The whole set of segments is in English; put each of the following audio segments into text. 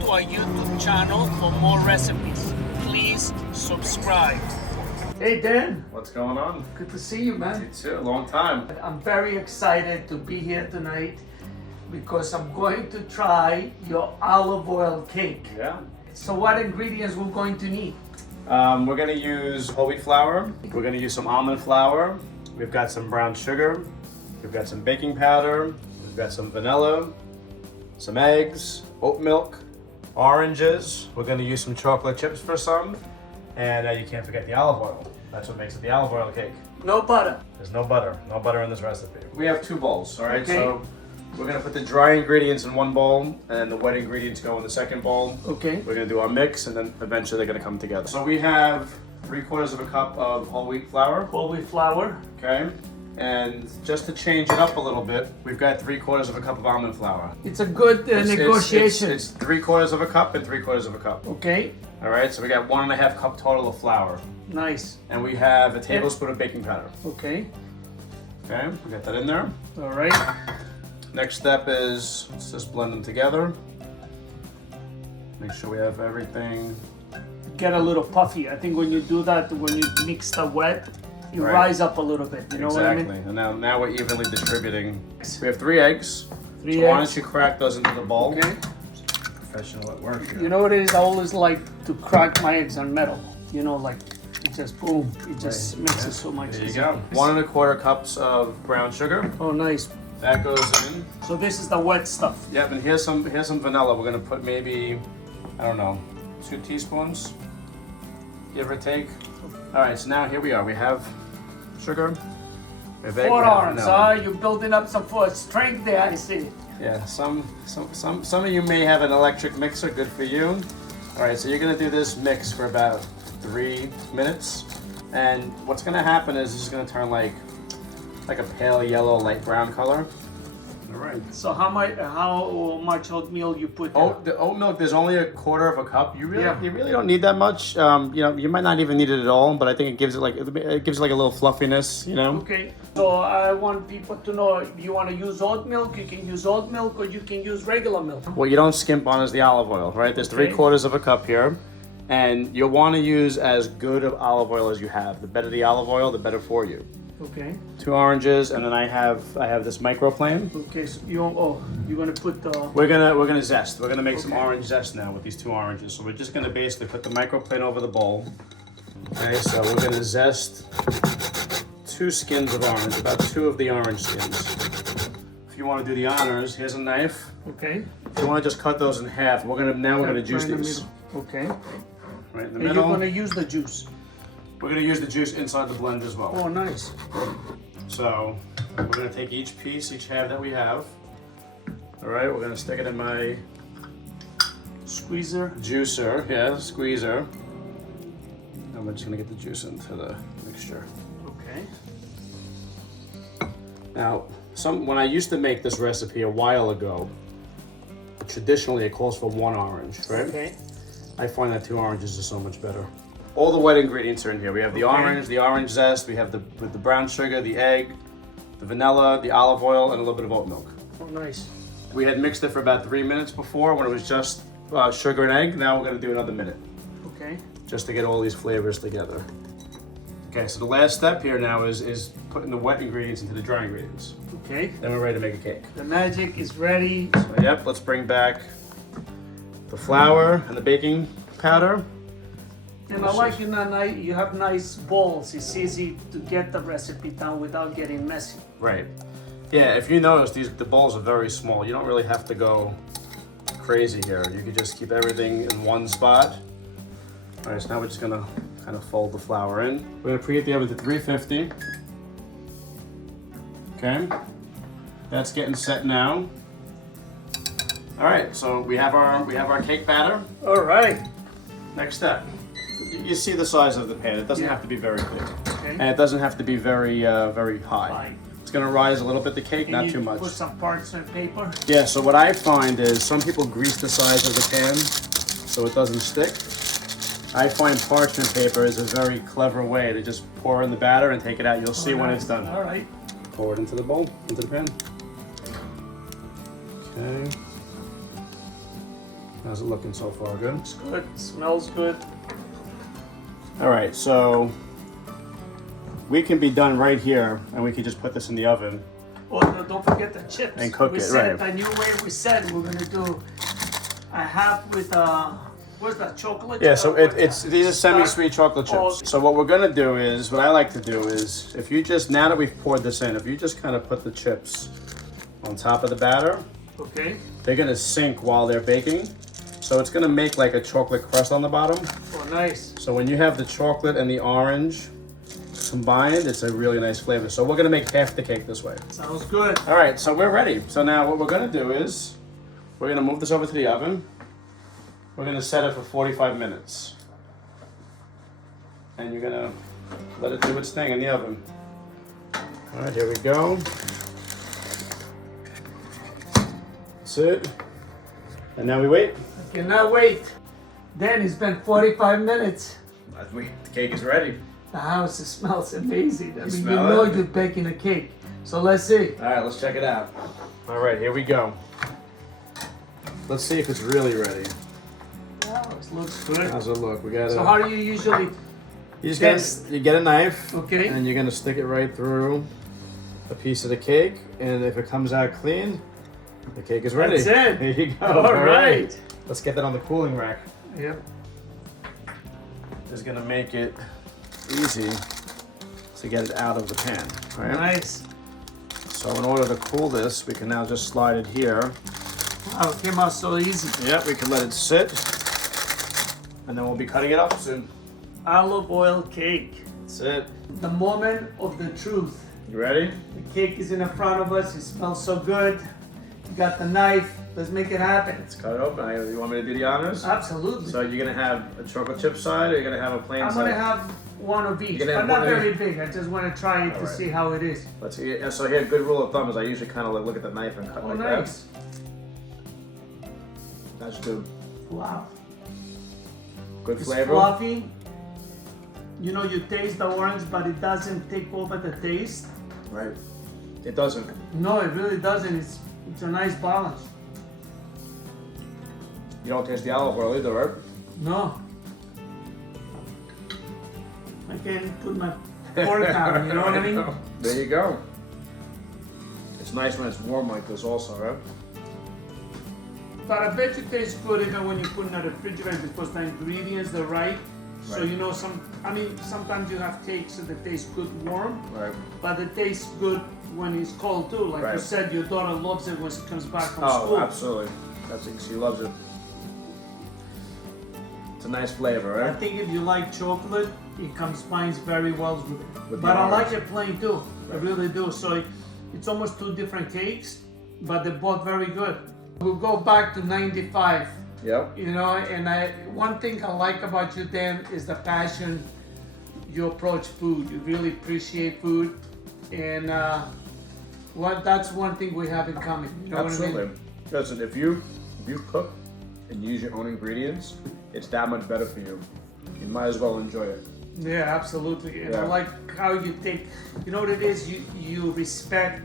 to our YouTube channel for more recipes. Please subscribe. Hey Dan. What's going on? Good to see you, man. You too, long time. I'm very excited to be here tonight because I'm going to try your olive oil cake. Yeah. So what ingredients we're going to need? We're gonna use whole wheat flour. We're gonna use some almond flour. We've got some brown sugar. We've got some baking powder. We've got some vanilla, some eggs, oat milk, oranges. We're gonna use some chocolate chips for some. And you can't forget the olive oil. That's what makes it the olive oil cake. No butter. There's no butter in this recipe. We have 2 bowls, all right? Okay. So we're gonna put the dry ingredients in one bowl and the wet ingredients go in the second bowl. Okay. We're gonna do our mix and then eventually they're gonna come together. So we have 3/4 of a cup of whole wheat flour. Whole wheat flour. Okay. And just to change it up a little bit, we've got 3/4 of a cup of almond flour. It's a good negotiation. It's 3/4 of a cup and 3/4 of a cup. Okay. All right, so we got 1.5 cup total of flour. Nice. And we have a tablespoon of baking powder. Okay. Okay, we got that in there. All right. Next step is, let's just blend them together. Make sure we have everything. Get a little puffy. I think when you do that, when you mix the wet, you Right. rise up a little bit. You know what I mean? Exactly. And now we're evenly distributing. We have 3 eggs. Three So why eggs. don't you crack those into the bowl? Okay. Professional at work here. You know what it is? I always like to crack my eggs on metal. You know, like it just boom. It just makes it so much There you easier. go. 1.25 cups of brown sugar. Oh, nice. That goes in. So this is the wet stuff. Yep, and here's some vanilla. We're gonna put maybe, I don't know, 2 teaspoons, give or take. All right, so now here we are. We have sugar. We have egg, we 4 have arms, vanilla. huh? You're building up some for strength there, I see. Yeah, some of you may have an electric mixer. Good for you. All right, so you're gonna do this mix for about 3 minutes, and what's gonna happen is this is gonna turn like a pale yellow, light brown color. All right. So how much oatmeal you put there? The oat milk, there's only 1/4 of a cup. You Yeah. really don't need that much. You know, you might not even need it at all, but I think it gives it like a little fluffiness. You know. Okay. So I want people to know if you want to use oat milk, you can use oat milk or you can use regular milk. What you don't skimp on is the olive oil, right? There's 3/4 of a cup here, and you'll want to use as good of olive oil as you have. The better the olive oil, the better for you. Okay. 2 oranges, and then I have this microplane. Okay. So you're gonna put the. We're gonna zest. We're gonna make some Okay. orange zest now with these 2 oranges. So we're just gonna basically put the microplane over the bowl. Okay, so we're gonna zest 2 skins of orange, about 2 of the orange skins. If you want to do the honors, here's a knife. Okay. If you want to just cut those in half, we're gonna juice Right in the these. middle. Okay. Right in the And middle. you're gonna use the juice. We're gonna use the juice inside the blend as well. Oh, nice. So we're gonna take each piece, each half that we have. All right, we're gonna stick it in my Squeezer. juicer, yeah, squeezer. And we're just gonna get the juice into the mixture. Okay. Now, when I used to make this recipe a while ago, traditionally it calls for 1 orange, right? Okay. I find that 2 oranges is so much better. All the wet ingredients are in here. We have the orange zest, we have with the brown sugar, the egg, the vanilla, the olive oil, and a little bit of oat milk. Oh, nice. We had mixed it for about 3 minutes before when it was just sugar and egg. Now we're gonna do another minute, Okay. just to get all these flavors together. Okay, so the last step here now is putting the wet ingredients into the dry ingredients. Okay. Then we're ready to make a cake. The magic is ready. So, yep, let's bring back the flour and the baking powder. And I like you have nice balls. It's easy to get the recipe down without getting messy. Right. Yeah, if you notice, the bowls are very small. You don't really have to go crazy here. You could just keep everything in one spot. All right, so now we're just gonna kind of fold the flour in. We're gonna preheat the oven to 350. Okay, that's getting set now. All right, so we have our cake batter. All right. Next step. You see the size of the pan. It doesn't Yeah. have to be very big, Okay. and it doesn't have to be very high. Fine. It's gonna rise a little bit the cake, Can not you too much. Put some parchment paper. Yeah, so what I find is some people grease the sides of the pan so it doesn't stick. I find parchment paper is a very clever way to just pour in the batter and take it out. You'll see when it's done. All right. Pour it into the bowl, into the pan. Okay. How's it looking so far? Good? It's good. Smells good. All right, so we can be done right here, and we can just put this in the oven. Oh, no, don't forget the chips. And cook we it, said right. The new way we said we're gonna do. I have with what's that, chocolate? Yeah, so these are semi-sweet chocolate chips. Oh. So what we're gonna do is, what I like to do is, if you just, now that we've poured this in, if you just kind of put the chips on top of the batter, Okay. they're gonna sink while they're baking. So it's gonna make like a chocolate crust on the bottom. Oh, nice. So when you have the chocolate and the orange combined, it's a really nice flavor. So we're gonna make half the cake this way. Sounds good. All right, so we're ready. So now what we're gonna do is, we're gonna move this over to the oven. We're gonna set it for 45 minutes. And you're gonna let it do its thing in the oven. All right, here we go. That's it. And now we wait. I cannot wait. Dan, it's been 45 minutes. The cake is ready. The house smells amazing. I mean, you smell know it? you're baking a cake. So let's see. All right, let's check it out. All right, here we go. Let's see if it's really ready. Wow, it looks good. How's it look? We got So how do you usually you just test? you get a knife, Okay. and you're gonna stick it right through a piece of the cake, and if it comes out clean, the cake is ready. That's it. There you go. All right. Let's get that on the cooling rack. Yep. It's gonna make it easy to get it out of the pan. All right? Nice. So in order to cool this, we can now just slide it here. Wow, it came out so easy. Yep, we can let it sit, and then we'll be cutting it up soon. Olive oil cake. That's it. The moment of the truth. You ready? The cake is in front of us. It smells so good. You got the knife. Let's make it happen. Let's cut it open. You want me to do the honors? Absolutely. So you're gonna have a chocolate chip side, or you're gonna have a plain I'm side? gonna have one of each, You're gonna but have not one of very each? big. I just want to try it to Alright. see how it is. Let's see. Yeah, so here, good rule of thumb is I usually kind of look at the knife and cut Oh, like nice. that. That's good. Wow. Good It's flavor. fluffy. You know, you taste the orange, but it doesn't take over the taste. Right. It doesn't. No, it really doesn't. It's a nice balance. You don't taste the olive oil either, right? No. I can't put my fork down, you know what I mean? There you go. It's nice when it's warm like this also, right? But I bet you tastes good even when you put it in the refrigerator because the ingredients are right. So Right. you know sometimes you have cakes that taste good warm, Right. but it tastes good when it's cold too. Like you Right. said, your daughter loves it when she comes back from Oh, school. absolutely. She loves it. It's a nice flavor, I right? think if you like chocolate, it combines very well with it. With the But I like orange. it plain too. I really do. So it's almost two different cakes, but they're both very good. We'll go back to 95. Yep. You know, and one thing I like about you, Dan, is the passion you approach food. You really appreciate food, and that's one thing we have in common. You know Absolutely. what I mean? Listen, if you cook and use your own ingredients, it's that much better for you. You might as well enjoy it. Yeah, absolutely. And I Yeah. like how you take. You know what it is? You respect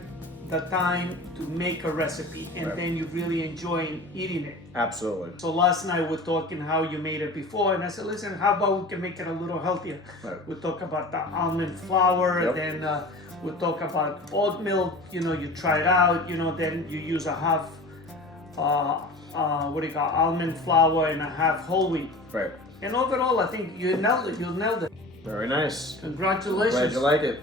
the time to make a recipe, and Right. then you really enjoy eating it. Absolutely. So last night we're talking how you made it before, and I said, listen, how about we can make it a little healthier? Right. We talk about the almond flour, Yep. then we talk about oat milk. You know, you try it out. You know, then you use a half, almond flour and a half whole wheat. Right. And overall, I think you nailed it. You nailed it. Very nice. Congratulations. Glad you like it.